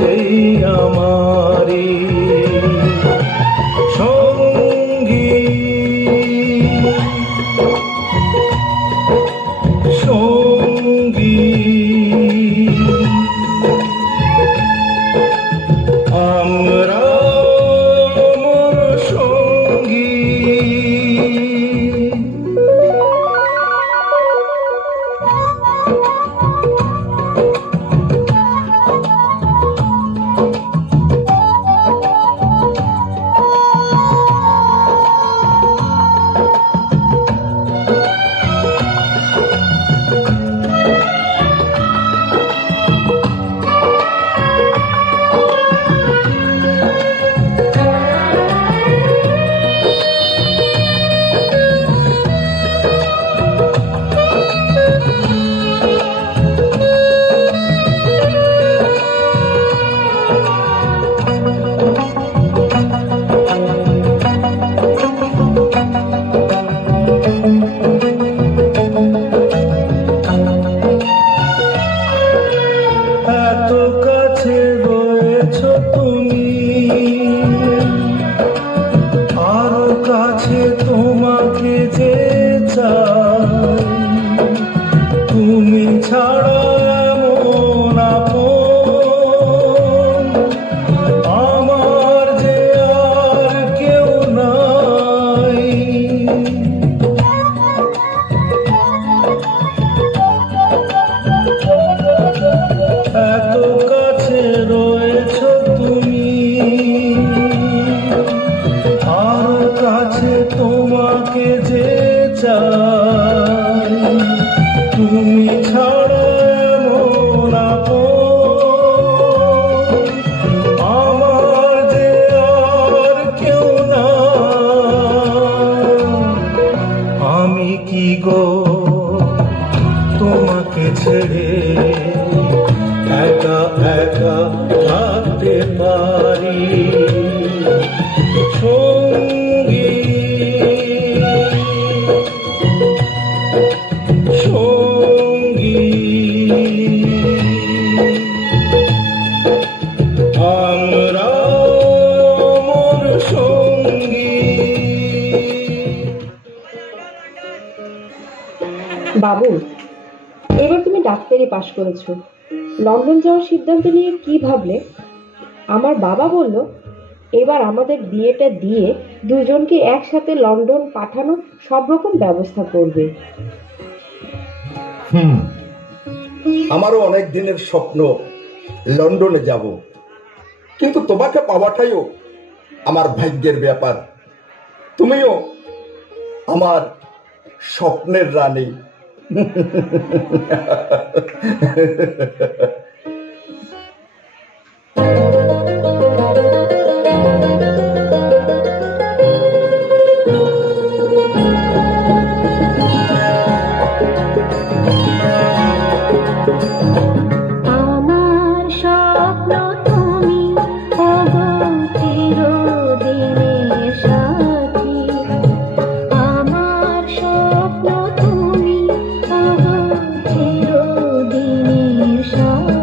সেই আমারি সঙ্গী সঙ্গী আমরা মোর সঙ্গী। এত কাছে রয়েছো তুমি, আরো কাছে তোমাকে যে চাই, তুমি ছাড়া এমন আপন আমার যে আর কেউ নাই। এত কাছে রয়েছো তুমি, আরো কাছে তোমাকে যে চাই, তুমি ছাড়া এমন আপন আমার যে আর কেউ না। আমি কি গো তোমাকে ছেড়ে একা একা থাকতে পারি সঙ্গী সঙ্গী আমরা মোর সঙ্গী। বাবু, এবার তুমি ডাক্তারি পাশ করেছো, লন্ডন যাওয়ার সিদ্ধান্ত নিয়ে কি ভাবলে? আমার বাবা বলল এবার আমাদের বিয়েটা দিয়ে দুজনকে একসাথে লন্ডন পাঠানোর সব রকম ব্যবস্থা করবে। আমারও অনেক দিনের স্বপ্ন লন্ডনে যাব, কিন্তু তোমাকে পাওয়াটাইও আমার ভাগ্যের ব্যাপার। তুমিও আমার স্বপ্নের রানী। আমার স্বপ্ন তুমি চিরদিনের সাথী, আমার স্বপ্ন তুমি চিরদিনের সাথী।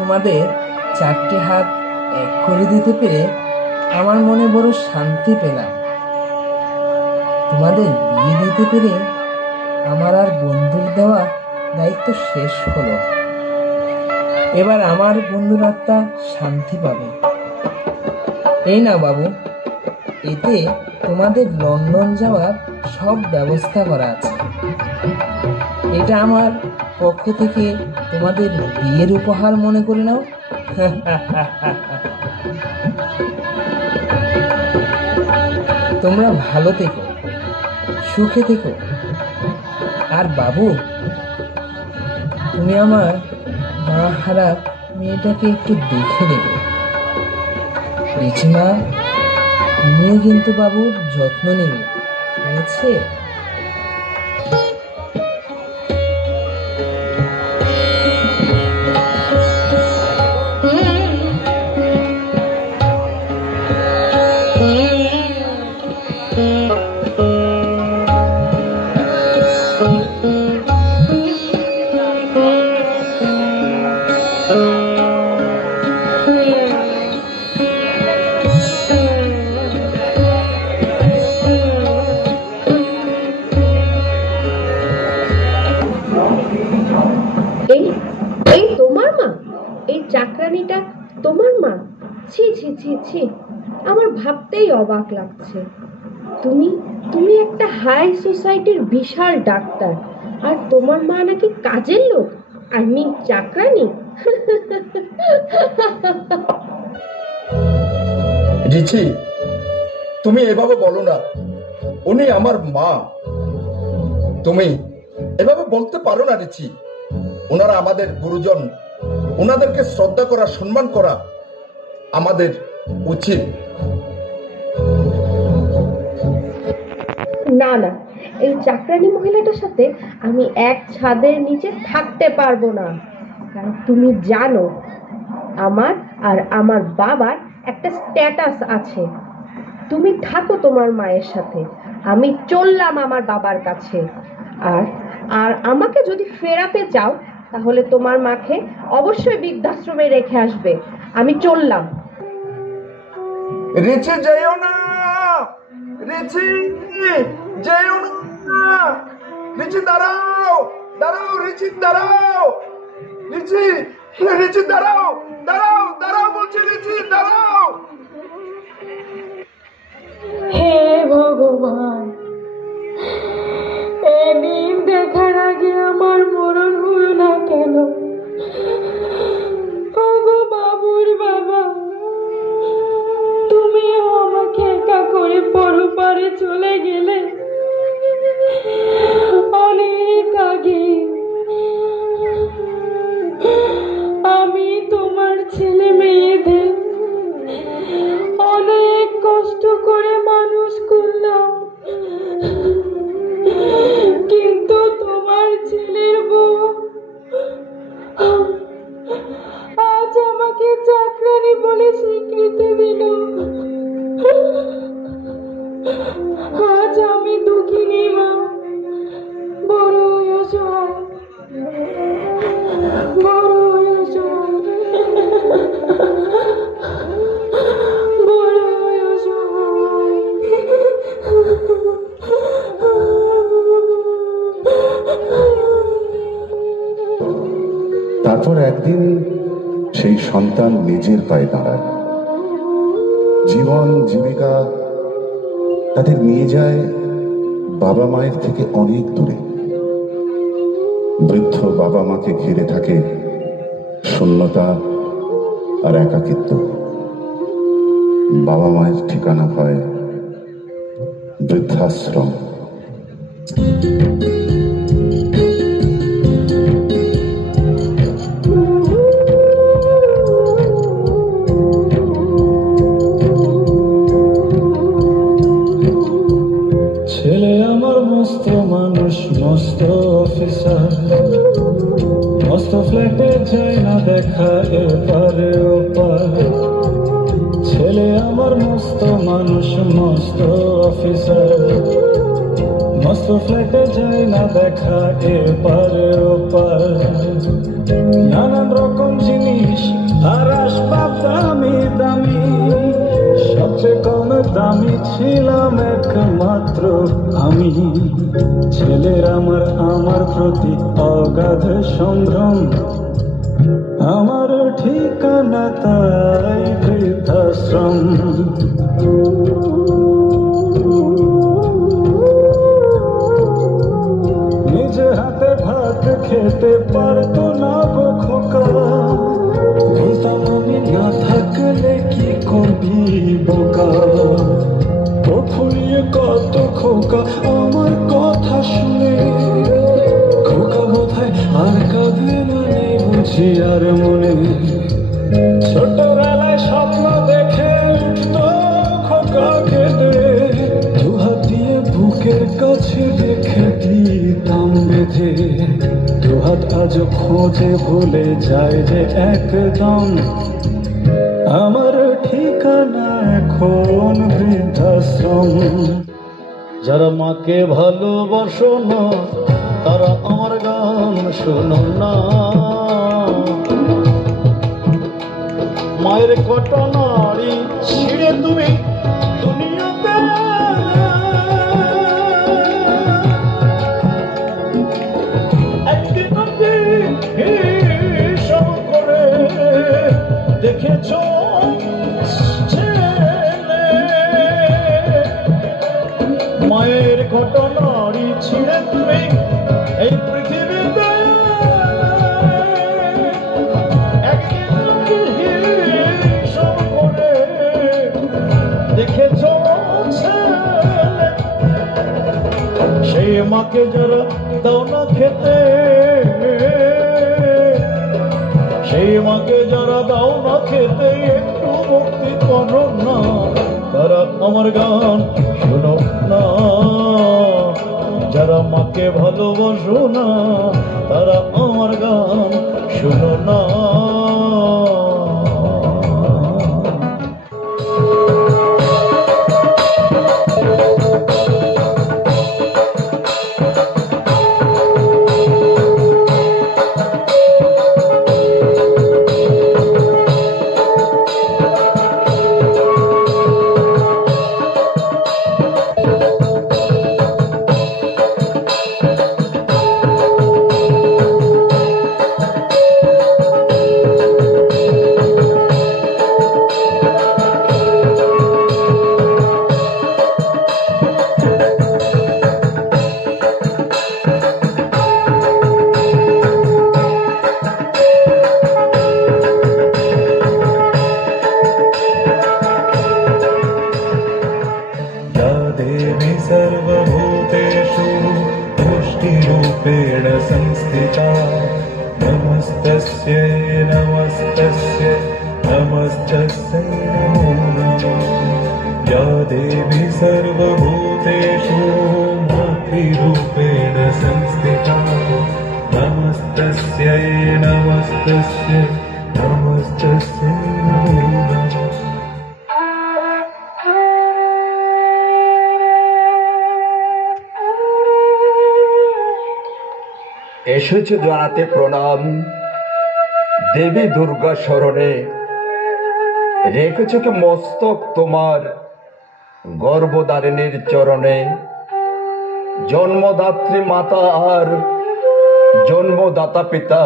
তোমাদের 4টে হাত এক করে দিতে পেরে আমার মনে বড় শান্তি পেলাম। তোমাদের বিয়ে দিতে পেরে আমার আর বন্ধুর দেওয়া দায়িত্ব শেষ হলো। এবার আমার বন্ধুর আত্মা শান্তি পাবে। এই না বাবু, এতে তোমাদের লন্ডন যাওয়ার সব ব্যবস্থা করা আছে। এটা আমার পক্ষ থেকে তোমাদের বিয়ের উপহার মনে করে নাও। তোমরা ভালো থেকো, সুখে থেকো। আর বাবু, তুমি আমার মা হারা মেয়েটাকে একটু দেখে নেবে। রিচিমা, তুমিও কিন্তু বাবুর যত্ন নেবে, হয়েছে? এই এই তোমার মা? এই চাকরানিটা তোমার মা? ছি ছি ছি ছি, আমার ভাবতেই অবাক লাগছে। তুমি তুমি একটা হাই সোসাইটির বিশাল ডাক্তার, আর তোমার মা নাকি কাজের লোক, আই মিন চাকরানি। রিচি, তুমি এভাবে বলো না, উনি আমার মা। তুমি এভাবে বলতে পারো না রিচি। ওনারা আমাদের গুরুজন, ওনাদেরকে শ্রদ্ধা করা, সম্মান করা আমাদের উচিত। না না, এই চাকরানি মহিলাটার সাথে আমি এক ছাদের নিচে থাকতে পারবো না। কারণ তুমি জানো আমার আর আমার বাবার একটা স্ট্যাটাস আছে। তুমি থাকো তোমার মায়ের সাথে, আমি চললাম আমার বাবার কাছে। আর আর আমাকে যদি ফেরাতে চাও তাহলে তোমার মাকে অবশ্যই বৃদ্ধাশ্রমে রেখে আসবে। আমি চললাম। রিচি যেও না, রিচি যেও না। রিচি দাঁড়াও, দাঁড়াও রিচি, দাঁড়াও রিচি, রিচি দাঁড়াও, দাঁড়াও, দাঁড়াও বলছি রিচি, দাঁড়াও। হে ভগবান, এদিন দেখার আগে আমার মরণ হলো না কেন? ওগো বাবুর বাবা, তুমিও আমাকে একা করে পরপারে চলে গেলে অনেক আগে। আমি তোমার ছেলে মেয়েদের অনেক কষ্ট করে মানুষ করলাম, কিন্তু তোমার ছেলের বউ আজ আমাকে চাকরানি বলে স্বীকৃতি দিল। আজ আমি দুঃখিনী মা, বড় অসহায়, বড় অসহায়, বড় অসহায়। তারপর একদিন সেই সন্তান নিজের পায়ে দাঁড়ায়। জীবন জীবিকা তাদের নিয়ে যায় বাবা মায়ের থেকে অনেক দূরে। বৃদ্ধ বাবা মাকে ঘিরে থাকে শূন্যতা আর একাকিত্ব। বাবা মায়ের ঠিকানা হয় বৃদ্ধাশ্রম। ছেলে আমার মস্ত মানুষ, মস্ত অফিসার, মস্ত ফ্ল্যাটে যায় না দেখা এপারে ওপার। ছেলে আমার মস্ত মানুষ, মস্ত অফিসার, মস্ত ফ্ল্যাটে যায় না দেখা এপারে ওপার। নানান রকম জিনিস আর আসবাব দামি দামি, সবচেয়ে কম দামি ছিলাম একমাত্র আমি। ছেলের আমার প্রতি অগাধ সম্ভ্রম, আমার ঠিকানা তাই বৃদ্ধাশ্রম। নিজে হাতে ভাত খেতে পারতো না গো খোকা, বলতাম আমি না থাকলে কি করবি বোকা। তো ফুলিয়ে কত খোকা আমার কথা শুনে, খোকা বোধহয় আর কাঁদে না নেই বুঝি আর মনে। ছোটবেলায় স্বপ্ন দেখে উঠতো খোকা কেঁদে, দুহাত দিয়ে বুকের কাছে রেখে দিতাম বেঁধে। দুহাত আজও খোঁজে ভুলে যায় যে একদম, আমার ঠিকানা এখন বৃদ্ধাশ্রম। যারা মাকে ভালোবাসো না তারা আমার গান শোনো না, মায়ের কটা নাড়ি ছিঁড়ে তুমি দুনিয়াতে একদিন হিসাব করে দেখেছ মায়ের কটা নাড়ি ছিঁড়ে তুমি এই পৃথিবীতে দেখেছ। সেই মাকে যারা দাও না খেতে, সেই মাকে যারা দাও না খেতে, একটু মুক্তি করো না, তারা আমার গান শোনো না। যারা মাকে ভালোবাসো না তারা আমার গান শোনো না। देवी सर्वभूतेषु दृष्टिरूपेण संस्थिता, नमस्तस्यै नमस्तस्यै नमस्तस्यै नमो नमः। या देवी सर्वभूतेषु मातृरूपेण संस्थिता, नमस्तस्यै नमस्तस्यै नमस्तस्यै नमो नमः। এসেছে জানাতে প্রণাম দেবী দুর্গা শরণে, রেখেছ কি মস্তক তোমার গর্ভধারিণীর চরণে। জন্মদাত্রী মাতা আর জন্মদাতা পিতা,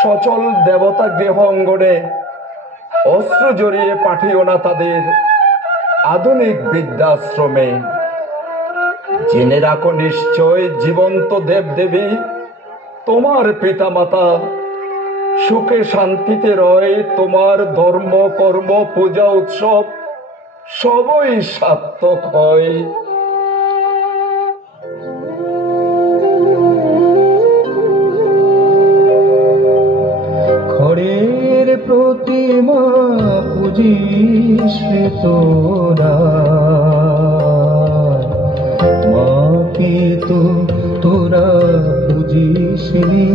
সচল দেবতা গৃহ অঙ্গনে অশ্রু জড়িয়ে পাঠিও না তাদের আধুনিক বৃদ্ধাশ্রমে। জেনে রাখো নিশ্চয় জীবন্ত দেবদেবী তোমার পিতা মাতা, সুখে শান্তিতে রয় তোমার ধর্ম কর্ম পূজা উৎসব সবই সার্থক হয়। খড়ের প্রতিমা পূজিস তোরা, মাকে তো তোরা পুজিসনি।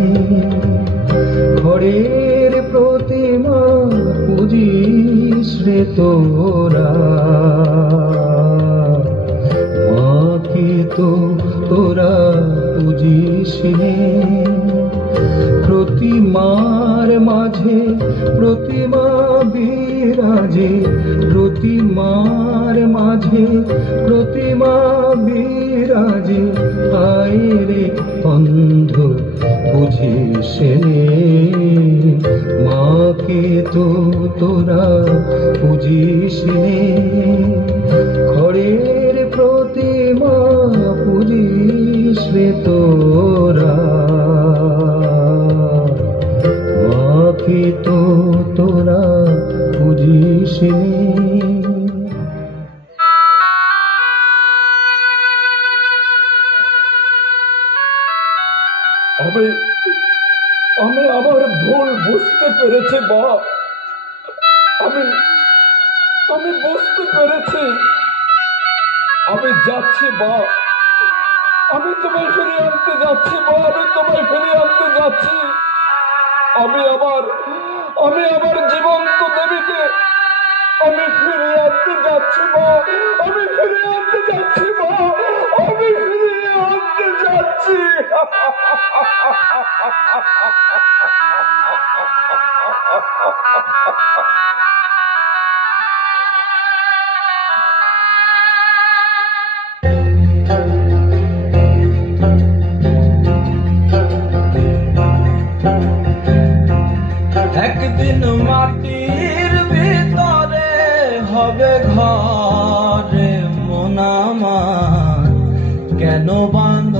খড়ের প্রতিমা পুজিস রে তোরা, মাকে তো তোরা পুজিসনি। প্রতিমা বিরাজে প্রতিমার মাঝে, প্রতিমা বিরাজে আয় রে অন্ধ বুঝিস নে, মাকে তো তোরা বুঝিস নে, খড়ের প্রতিমা পুজিস রে তোরা, মাকে তো তোরা বুঝিস নে। আমি আমার ভুল বুঝতে পেরেছি মা, আমি বুঝতে পেরেছি। আমি যাচ্ছি মা, আমি তোমায় ফিরিয়ে আনতে যাচ্ছি মা, আমি তোমায় ফিরিয়ে আনতে যাচ্ছি। আমি আমার জীবন্ত দেবীকে আমি ফিরিয়ে আনতে যাচ্ছি মা, আমি ফিরিয়ে আনতে যাচ্ছি মা, আমি ফিরিয়ে আনতে যাচ্ছি। একদিন মাটির ভিতরে হবে ঘরে মন আমার, কেন বাঁধ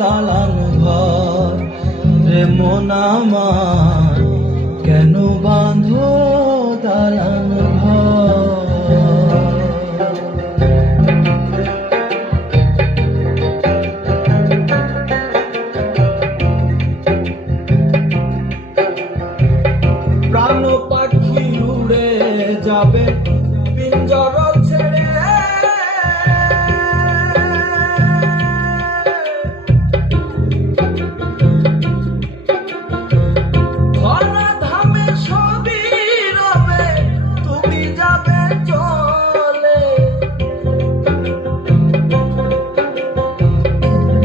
দালান ঘর রে মন আমার, কেন বাঁধ দালান ঘর। প্রাণ পাখি উড়ে যাবে পিঞ্জর ছেড়ে, ধরা ধামে সবই রবে তুমি যাবে চলে,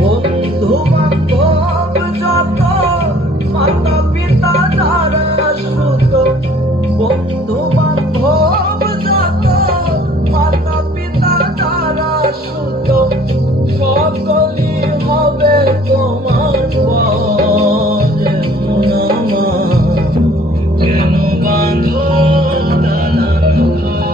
বন্ধু বান্ধব যত মাতা পিতা যারা সুত, বন্ধু বান্ধব যত মাতা পিতা যারা সুত, সকলই হবে তোমার পরে মন আমার, কেন বাঁধ দালান ঘর।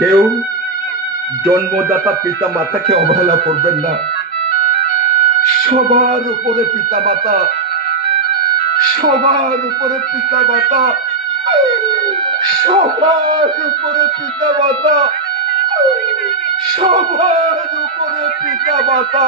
কেউ জন্মদাতা পিতা মাতাকে অবহেলা করবেন না। সবার উপরে পিতা মাতা, সবার উপরে পিতা মাতা, সবার উপরে পিতা মাতা, সবার উপরে পিতা মাতা।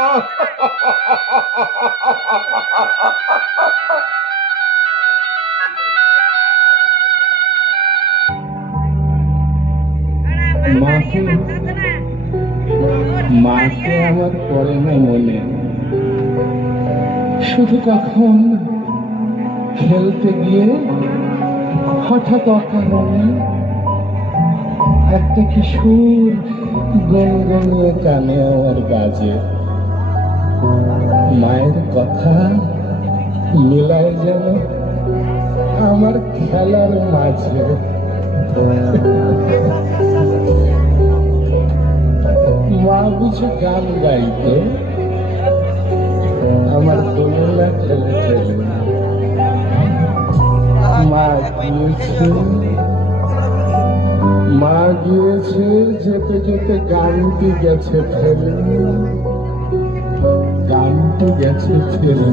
মাকে আমার পড়ে না মনে, শুধু কখন খেলতে গিয়ে হঠাৎ অকারণে একটা কিশোর গুনগুনিয়ে কানে আমার বাজে, মায়ের কথা মিলায় যেন আমার খেলার মাঝে। মা বুঝে গান গাইতো আমার দোলনা ঠেলে ঠেলে। মা গিয়েছে যেতে যেতে গানটি গেছে ফেলে, গানটি গেছে ফেলে।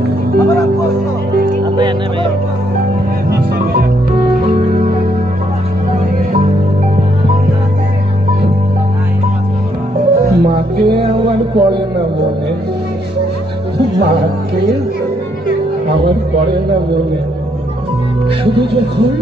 মাকে আমার পড়ে না মনে, মাকে আমার পড়ে না মনে, শুধু যখন